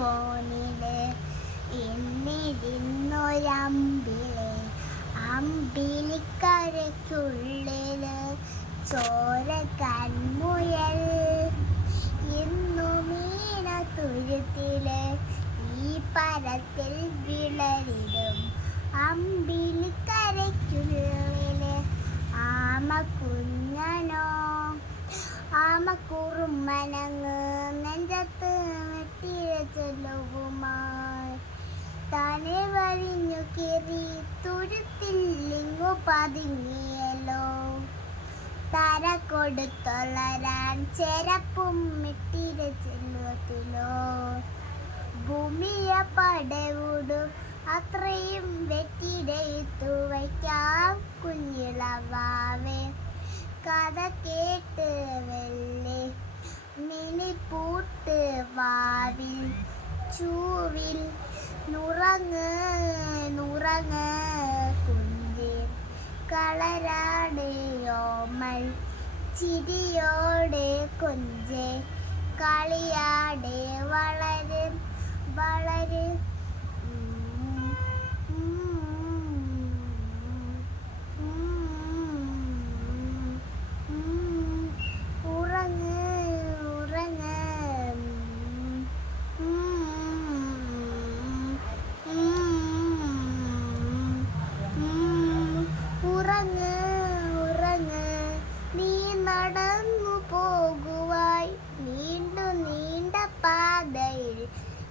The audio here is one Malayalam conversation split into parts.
കോണില് എന്നിരുന്നൊരമ്പിളി, അമ്പിളിക്കരയ്ക്കുള്ളില് ചോര കൺമുയൽ. ഇന്നു മീന തുരുത്തില് ഈ പരത്തിൽ വിളരിടും അമ്പിളിക്കരയ്ക്കുള്ളില് ആമക്കുഞ്ഞനോ. ആമക്കുറുമ്പനങ്ങ് നെഞ്ചത്ത് വെട്ടിയ ചെലവുമായി താനെ വഴിഞ്ഞു കീറി തുരുത്തിലിങ്ങു പതുങ്ങിയല്ലോ. തര കൊടുത്തൊളരാൻ ചെരപ്പും ഇട്ടിര ചെല്ലത്തിലോ. ഭൂമിയെ പടവിടും അത്രയും വെട്ടിടത്തു വയ്ക്കാം കുഞ്ഞിളവാവേ. കഥ കേട്ട് വെള്ളി മിനിപ്പൂട്ട് വാവിൽ ചൂവിൽ നുറങ്ങ് നുറങ്ങ് കുഞ്ഞ്. കളരാടെയോമൽ ചിരിയോടെ കൊഞ്ച്, കളിയാടെ വളര് വളര്. ഉറങ്ങ് ഉറങ്ങ് ഉറങ്ങ് ഉറങ്ങ്. നീ നടന്നു പോകുവായി നീണ്ട പാതയിൽ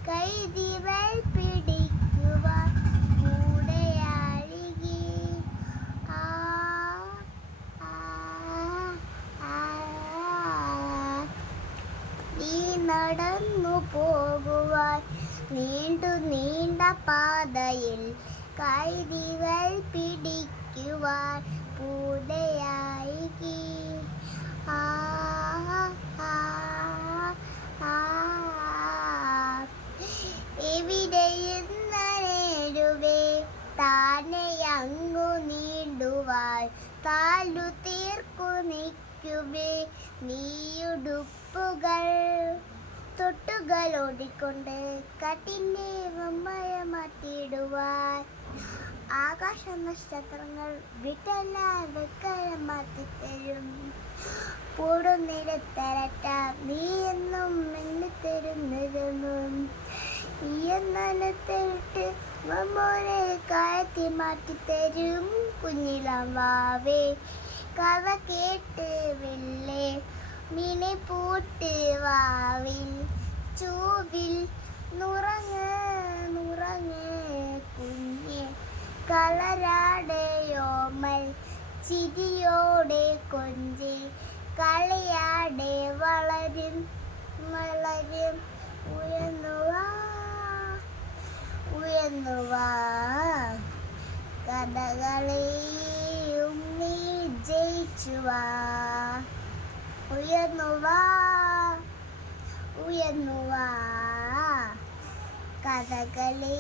കൈതിവൽ പിടിക്കുവാൻ കൂടെയഴുകി. ആ നീ നടന്നു പോകുവാൻ നീണ്ട പാതയിൽ കൈതിവൽ പിടിക്കുവാൻ കൂടെയഴുകി. ആ എവിടെയെന്നേരുവേ താനെയങ്ങു നീണ്ടുവാൻ താലു തീർക്കു നിൽക്കുവേ നീയുടുപ്പുകൾ. തൊട്ടുകൾ ഓടിക്കൊണ്ട് കട്ടിൻ്റെ വമ്മയ മാറ്റിയിടുവാൻ ആകാശ നക്ഷത്രങ്ങൾ വിട്ടെല്ലാം വെക്കരം മാറ്റിത്തരും. പൂടുന്നിടത്തരട്ട നീ എന്നും എണ്ണിത്തരുന്നിരുന്നു. ഈ എന്നനത്തിട്ട് വമ്മോനെ കായത്തി മാറ്റിത്തരും കുഞ്ഞിളവാവേ. കഥ കേട്ട് വെള്ളി മിനിപ്പൂട്ട് വാവിൽ ചൂവിൽ നുറങ്ങ് നുറങ്ങ് കുഞ്ഞ്. കളരാടെയോമൽ ചിരിയോടെ കൊഞ്ച്, കളിയാടെ വളരും വളരും. ഉയർന്നുവാ ഉയർന്നുവാ കഥകളിയും നീ ജയിച്ചുവാ. ഉയർന്നുവാ ഉയർന്നുവാ കഥകളി